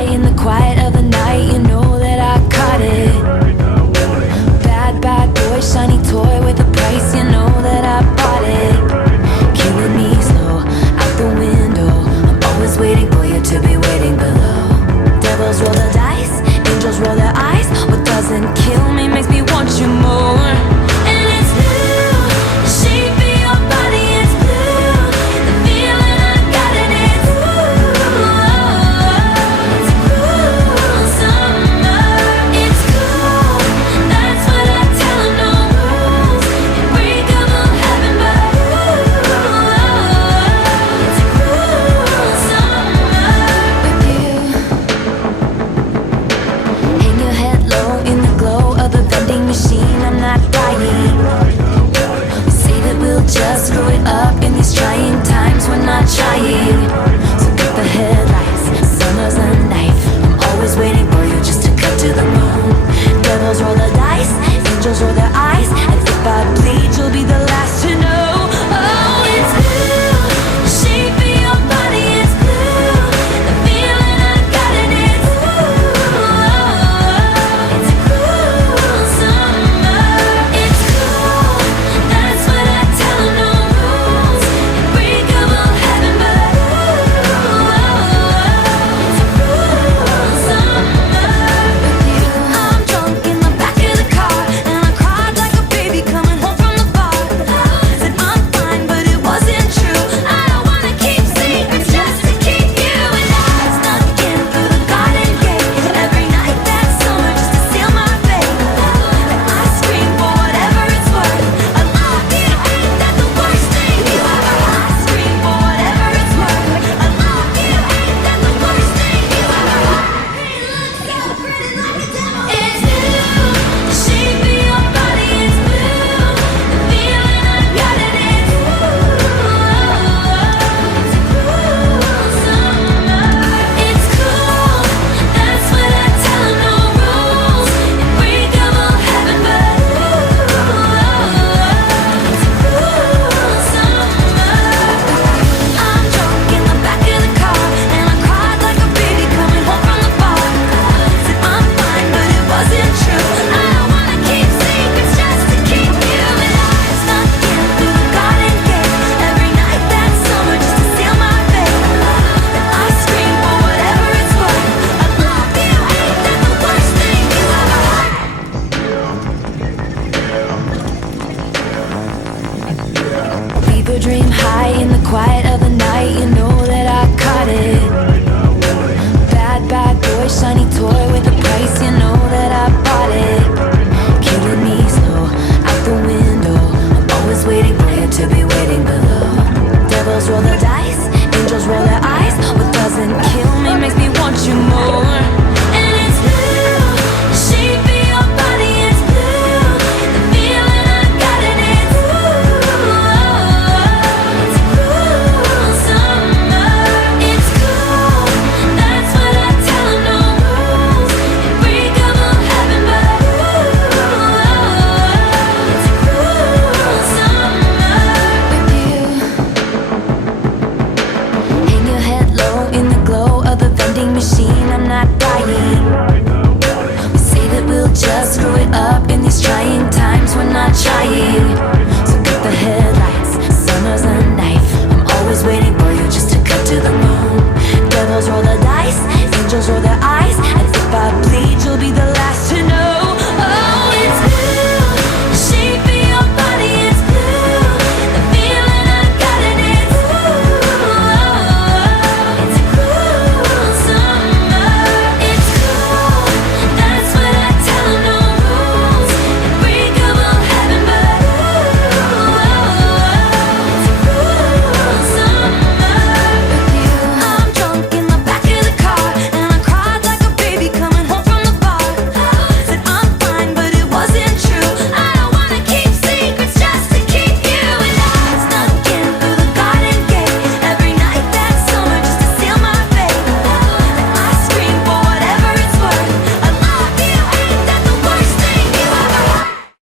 high in the quiet of the night. You know that I caught it. Bad, bad boy, shiny toy with a price. You know that I bought it. Killing me slow, out the window. I'm always waiting for you to be waiting below. Devils roll the dice, angels roll their eyes. What doesn't kill me makes me want you more. And it's blue, the shape of your body is blue. The feeling I got in it's it's cool summer. It's cool, that's what I tell 'em, no rules. Unbreakable heaven, but it's cool summer with you. Hang your head low in the glow of the vending machine. I'm not dying. We say that we'll just screw it up in these trying times. We're not trying. So cut the headlights, summer's a knife. I'm always waiting for you just to cut to the moon. Devils roll the dice, angels roll their eyes. And if I bleed, you'll be the last to know. Oh, it's blue, the shape of your body is blue. The feeling I got in it's it's cool summer. It's cool, that's what I tell 'em, no rules. Unbreakable heaven, but it's cool summer with you. I'm drunk in the back of the car, and I cried like a baby coming home from the bar. Said I'm fine, but it wasn't true. I don't wanna keep secrets just to keep you. And I snuck in through the garden gate every night that summer just to seal my fate. And I scream for whatever it's worth. I love you, ain't that the worst thing you ever? I scream for whatever it's worth. I love you, ain't that the worst thing you ever? It's blue, the shape of your body is blue. The feeling I got in it's cool summer. It's cool, that's what I tell 'em, no rules. Unbreakable heaven, but it's cool summer. I'm drunk in the back of the car, and I cried like a baby coming home from the bar. Said I'm fine, but it wasn't true. I don't wanna keep secrets just to keep you. And I snuck in through the garden gate every night that summer just to seal my fate. And I scream for whatever it's worth. I love you, ain't that the worst thing you ever heard? Fever dream high in the quiet of the night. You know that I caught it. Bad, bad boy, shiny toy with a price. You know that I bought it. Killing me slow, out the window. I'm always waiting for you to be waiting below. Devils roll the dice, angels roll their eyes. What doesn't kill me makes me want you more. And it's blue, the shape of your body is blue. The feeling I got in it's cool summer. It's cool, that's what I tell 'em, no rules. Unbreakable heaven, but it's cool summer with you. Hang your head low in the glow of the vending machine. I'm not dying. We say that we'll just screw it up in these trying times. We're not trying.